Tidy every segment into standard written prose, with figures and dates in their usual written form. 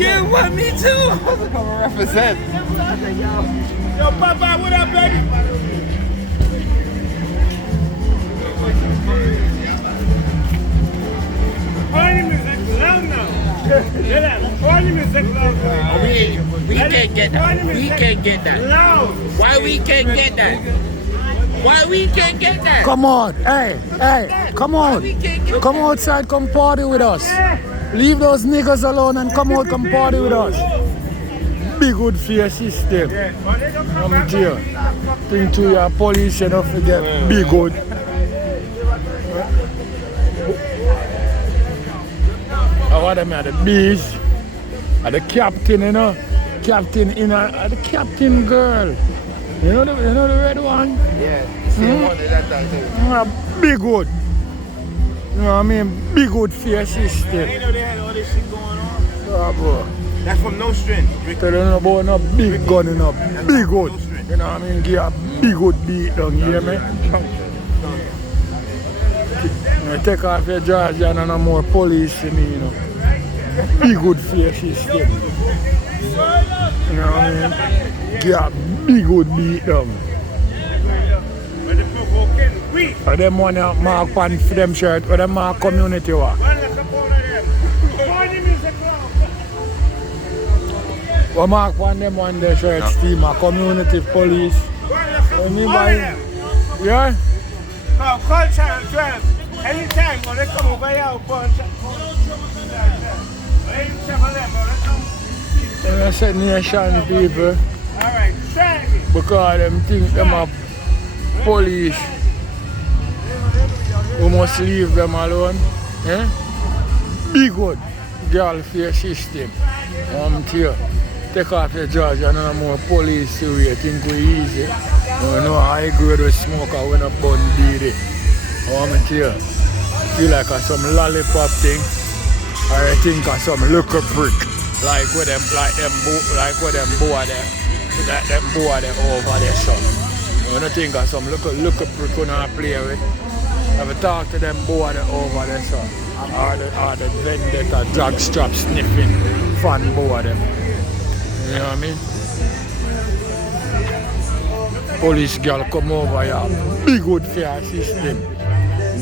Yeah, well, me too. Come represent. Yo, Papa, what up, baby? Party music loud now. Party music loud now. We can't get that. We can't get that. Loud. Why we can't get that? Why we can't get that? Come on, hey, come on. Come outside, come party with us. Leave those niggas alone and come out, come party with us. Be good for your system. Come to you. Bring to your police and don't forget, be good. I want them at the beach. At the captain, you know. Captain in the captain girl. You know the red one? Yeah, same one that time. Be good. You know what I mean? Be good for your system. I ain't know they had all this shit going on. Yeah, bro. That's from No Strength. Tell them about no big gun, you know. Be good. You know what I mean? Give a big good beat down, you hear me? You take off your jaws and no more police in me, you know. Be good for your system. You know what I mean? Give a big good beat down. And them one mark pan for them shirt, or them mark community work. What mark pan them one their shirts team, a community police. What mean by yeah? Call Channel 12. Anytime when they come over here, I'll punch. I said nation people. Alright, try it. Because them think them are police. We must leave them alone. Eh? Be good, girl, for your system. Take off your judge and no more police to you. Think we easy. You know high grade with smoke and we not bun beady. Feel like some lollipop thing. Or I think of some liquor prick. Like with them boy there. Like them boy there over there, so. You don't think of some liquor prick you not play with. Have a talk to them boy there over there, so. Or the vendetta drug strap sniffing fan boy there. You know what I mean? Police girl come over here, big good for your system.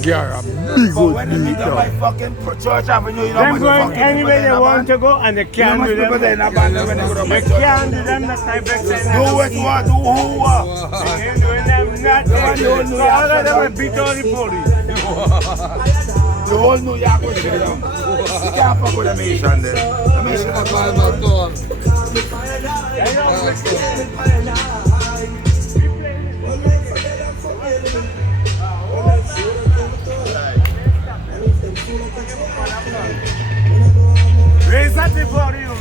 Girl, big good beat up. Them going anywhere they want to go and they can't do them. They can't do them that type of thing. Do what you want, do who you want. They ain't doing them nothing. So all of them will beat all the police. The whole New York will shut down. You can't fuck with the Mason there. The Mason is all about door. Raise that for you.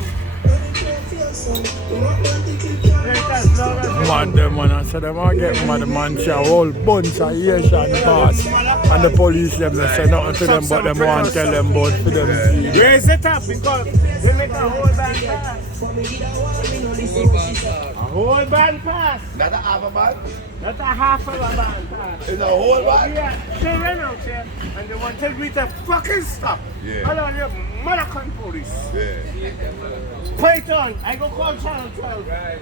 Mad them man, I said them I get mad man see a whole bunch of Asian pass. And the police them they say nothing to them but them want to tell them about for them see. Raise it up because they make a whole band pass. A whole band pass. Not a half a band? Not a half of a band pass. It's a whole band? Yeah, they ran out here and they want to me to fucking stop. Yeah. Hold on, you motherfucking police. Yeah. Put it on. I go call Channel 12. Yeah.